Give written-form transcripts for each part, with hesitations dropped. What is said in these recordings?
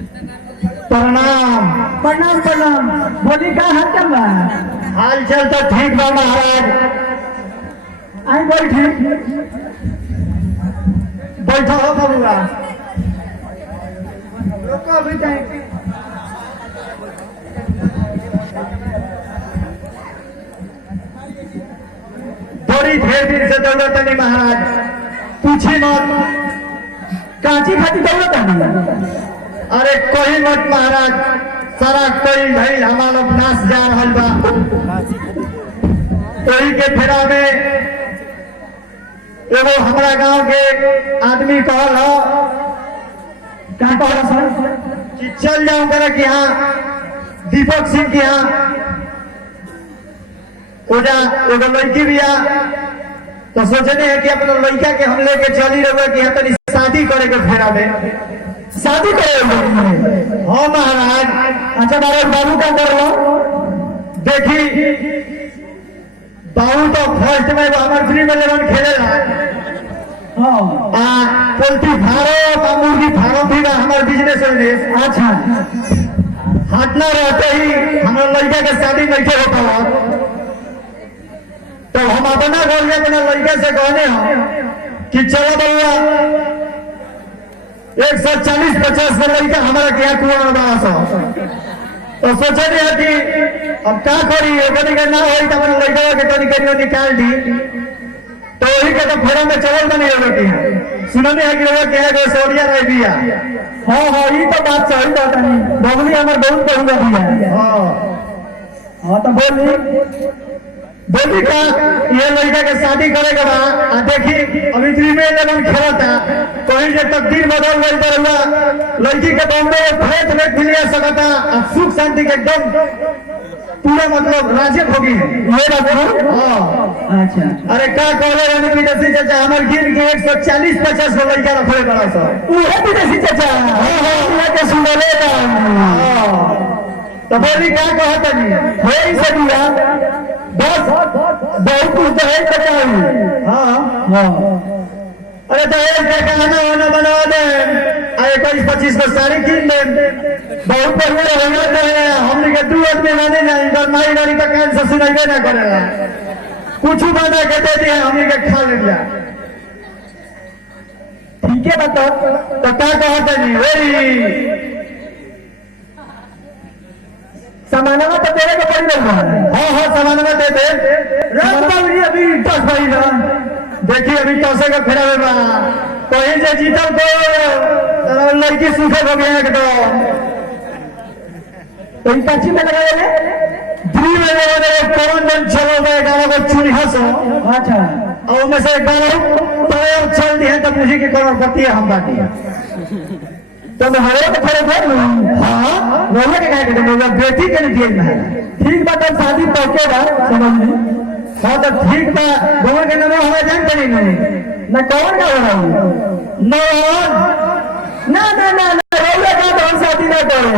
प्रणाम प्रणाम प्रणाम। बोली का हाल चल बा? हाल चल तो ठीक बा महाराज। आई बैठी। बैठो हो बबुआ। रुको अभी टाइम। बड़ी ढेर दिन से दौड़त नहीं महाराज, पूछी मत। काची खाती दौड़त है? अरे कोई मत महाराज, सारा कोई भाई हमारा लोग नाश जा रहा बा। कोई के फेरा में एगो हमारा गांव के आदमी कहल हो क्या कहला सर? कि चल जाऊं करे कि यहाँ दीपक सिंह के यहाँ ओजा एगो लड़की भी आ, तो सोचने है कि अपना लड़का के हम लेके चली रहे कि यहाँ तनी शादी करे के फेरा में। शादी करे? हाँ महाराज। अच्छा महाराज, बाबू क्या कर रहा? देखी बाबू तो फर्स्ट में हमारे फ्री में लेवन खेले पोल्ट्री फार्म और मुर्गी फार्म भी हमारे बिजनेस है। अच्छा, हटना रहते ही हमारे लड़का के शादी नहीं होता, तो हम अपना घर में अपना लड़के से कहने हैं कि चलो बउआ 140-50 में लड़का हमारा क्या कुआं बड़ा सा, तो सोचे है कि अब क्या करी ना हो तो अपने लड़का के तरीके निकाल दी, तो वही के तो फेरा में चल बनी होगी। सुनने है कि क्या सोनिया रह दिया। हाँ हाँ, ये तो बात सही बात है। बबली हमारे बहुत कहूँगा दिया। हाँ तो बोली का ये लड़का के शादी करेगा बा। देखी अभी 3 में 11 खेला था, कहीं जो तकदीर बदल गई तो लड़की के बॉम्बे फ्लैट में मिलिया सकता, अब सुख शांति के एकदम पूरा मतलब राज्य होगी ये बात। हाँ अच्छा। अरे क्या कहले विदेशी चाचा हमारे गिन के 140-50 में लड़का रखे बड़ा सा। वो विदेशी चाचा? हाँ सुनले तो बोली क्या कहता नहीं हो दिया बस बहुत कुछ दहेज बचाई। हाँ अरे दहेज का खाना वाना बना दे, 21-25 को साड़ी कीन दे, बहुत बढ़िया रहेगा। हमने के 2 आदमी रहने ना इधर माई गाड़ी का कान से सुनाई ना करेगा, कुछ बना के दे दिया हमने के खा लिया। ठीक है बताओ तो क्या कहते नहीं वही सामाना तो तेरे को पड़ी रहूंगा। हाँ सामान में दे दे अभी 10 भाई ना। देखिए अभी टॉसे का फेरा में कहीं से जीतल तो लड़की सूखे हो गया एकदम। तो काची में लगा ले 3 में कौन दिन चलो गए गाँव को चुनी हंसो। अच्छा, और में से गाँव चल दिए तो मुझे की करोड़पति हम बाटी तो हरे तो खड़े थे। हाँ रोने के कहा कहते बेटी के लिए ठीक बात है, शादी पहुंचे समझ ली। हाँ तो ठीक बा, गोबर के नाम हमें जानते नहीं ना कौन का हो रहा हूँ ना ना ना रोने का तो हम शादी ना करें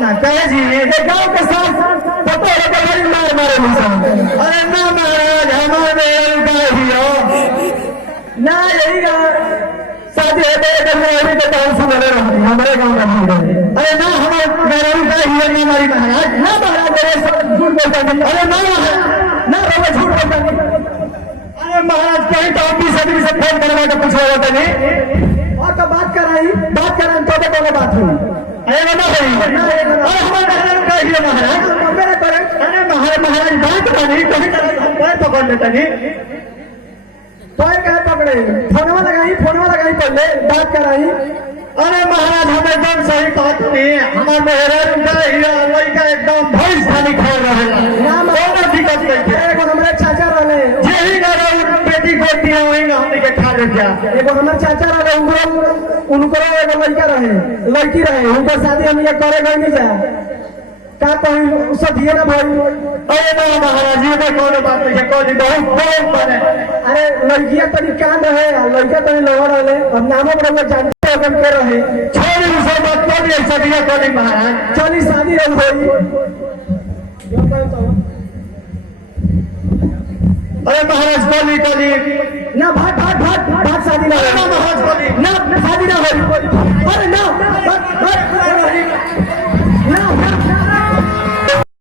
ना कहे जी गाँव के साथ पता है बड़ी मार मारे। अरे ना महाराज हमारे ना यही शादी है तो सुनने हमारे गाँव का। अरे ना हमारे ना हमारी महाराज ना महाराज झूठ बोलता नहीं। अरे ना ना रोवे झूठ बोलता नहीं। अरे महाराज कहीं तो 20 आदमी से फोन करवा के पूछा होता नहीं। और तो बात कराई तो बात हुई। अरे ना भाई अरे हमारे महाराज अरे महाराज बात बनी कभी हम पैर पकड़ लेता नहीं। पैर कहे पकड़े फोनवा लगाई पहले बात कराई। अरे महाराज हम एकदम सही बात नहीं, हमारे मेहरा लड़का एकदम भैंस खानी खा रहे दिक्कत नहीं। हमारे चाचा रहे यही बेटी बेटी है वही हमने के खा ले जा। एगो हमारे चाचा रहे उनको एगो लड़का रहे लड़की रहे, उनका शादी हम ये करे गए नहीं जा का कहीं सब दिए ना भाई। अरे ना महाराज ये कौन बात नहीं है, कौन बहुत बने। अरे लड़कियां तनी कान रहे लड़का तनी लगा रहे और नामों पर जानते के रहे छोड़ी उसे बात कर दिया सदिया कौन महाराज चली शादी रही भाई। अरे महाराज कली ना भाग शादी ना महाराज कली ना शादी ना हो